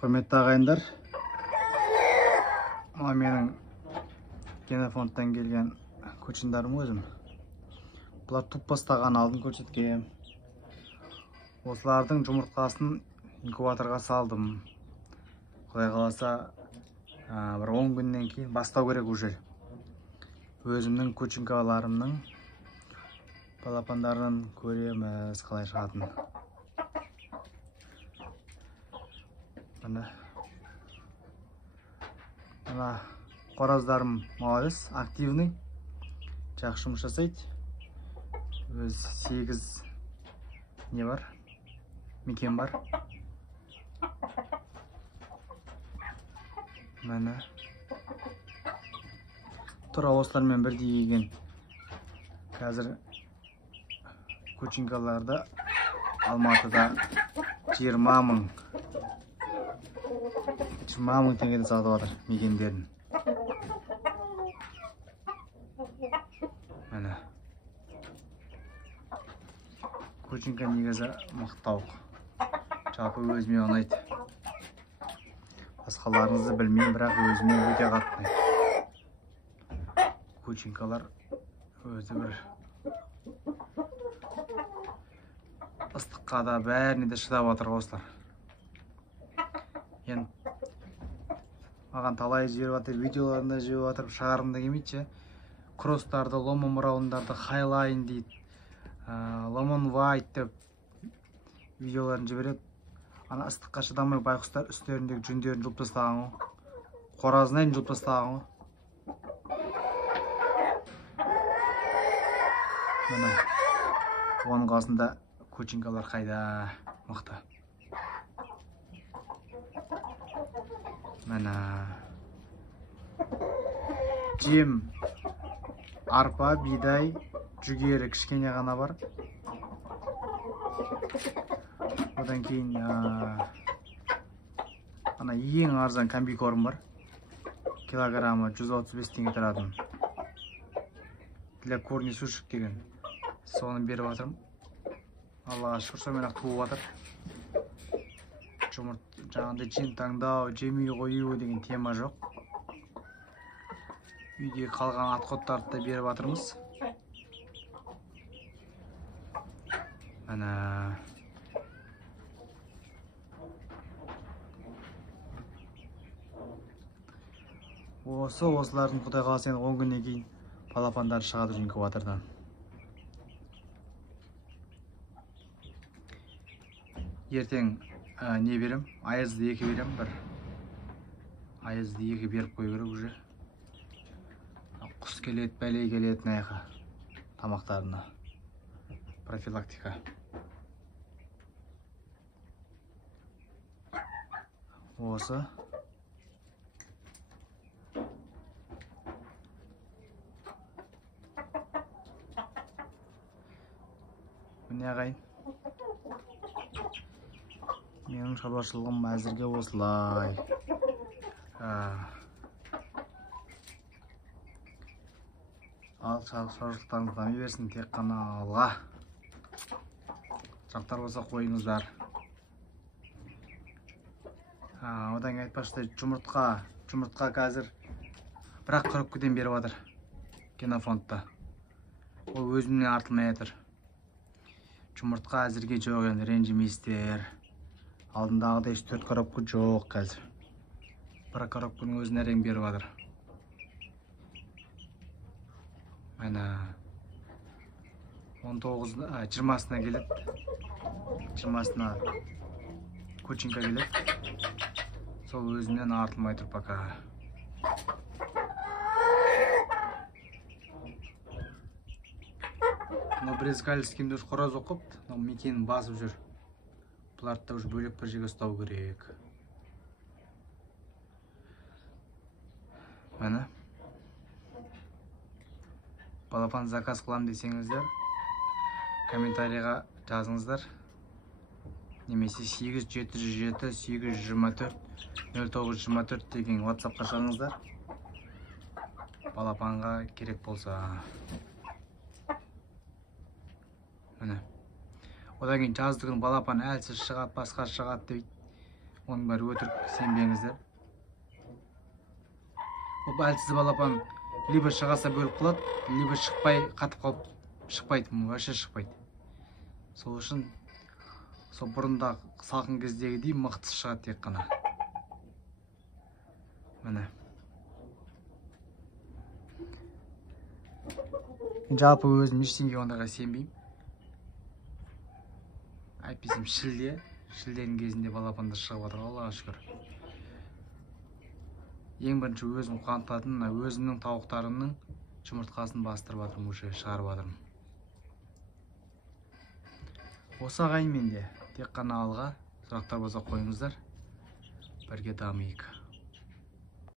Құрметті ағайындар, мына менің генофондтан келген көчіндарым өзім. Бұлар туп бастаған алдын көрсеткем. Осылардың жұмыртқасын инкубаторға салдым. Құдай қаласа, бір 10 күннен кейін бастау керек уже. Өзімнің көчінкаларымның балапандарын көреміз қалай шығатын. Мына қораздарым молодец, активный, жақсы жұмыс жасайды. Өз 8 не бар? Мекен бар. Міне. Тұра осылармен бірдей еген. Қазір көчінкаларда Алматыда 20 мың теңгеден сатып жатыр мекендерін. Міне. Көчінка негізі мақтауық. Жалпы өзіме ұнайды. Басқаларыңызды білмеймін, бірақ өзіме өте қатты. Көчінкалар өзі бір ыстыққа да бәріне де шыдап жатыр осылар. Енді маған талай жіберіп жатыр, видеоларында жіберіп жатыр, шығарғым да келмейді. Кросстарды, ломон браундарды хайлайн дейді, ломон вайт деп видеоларын жібереді. Ана ыстыққа шыдамай байқұстар үстеріндегі жүндерін жұлып тастаған ғой. Қоразынан жұлып тастаған ғой. Міне, оның қасында көчінкалар қайда мықты. Міне. Жем, арпа, бидай, жүгері кішкене ғана бар. Одан кейін ана ең арзан комбикорм бар. Килограммы 135 теңге тұратын. Для корни сушек деген. Соны беріп жатырмын. Аллаға шүкір, сонымен-ақ туып жатыр. Жаңағыдай жем таңдау, жемей қою деген тема жоқ. Үйде қалған отходтарды да беріп жатырмыз. Міне. Осылардың құдай қаласа 10 күннен кейін балапандары шығады инкубатордан. Ертең не берем? Айызды 2 берем, бір. Айызды 2 беріп қой керек уже. Құс келеді, бәлей келеді наяқа тамақтарына. Профилактика. Осы. Міне ағайын. Менің шаруашылығым әзірге осылай. Ал шаруашылықтарыңыз дами берсін, тек қана алға. Сұрақтар болса қойыңыздар. Одан айтпашты жұмыртқа қазір бірақ 40 күден беріп жатыр генофондта. Ол өзімнен артылмай жатыр. Жұмыртқа әзірге жоқ, енді ренжімейсіздер. Алдындағыдай 4 коробка жоқ қазір. Бір коробканың өзін әрең беріп жатыр. Міне 20-сына келеді. 20-сына көчінка келеді. Сол өзінен артылмай тұр пока. Но Брезгальскийді үш қораз оқып, мекенін басып жүр. Бұларды үш бөлек бір жерге ұстау керек. Міне. Балапан заказ қылам десеңіздер, комментарийға жазыңыздар. Немесе 8707-824-0924 деген WhatsApp-қа шығыңыздар. Балапанға керек болса. Міне. Одан кейін жаздығын балапан әлсіз шығады, басқа шығады дейді. Оның бәрі өтірік, сенбеңіздер. Ол әлсіз балапан либо шығаса бөліп қалады, либо шықпай қатып қалып шықпайды, вообще шықпайды. Сол үшін сол бұрында салқын кездегідей мықтысы шығады тек қана. Міне. Жалпы өзім ештеңеге ондайға сенбеймін. Әйтпесем шілденің кезінде балапандар шығып отыр, Аллаға шүкір. Ең бірінші өзім қуантатын, өзімнің тауықтарымның жұмыртқасын бастырып жатырмын, уже шығарып жатырмын. Осы ағайын менде тек қана алға. Сұрақтар болса қойыңыздар, бірге дамиық.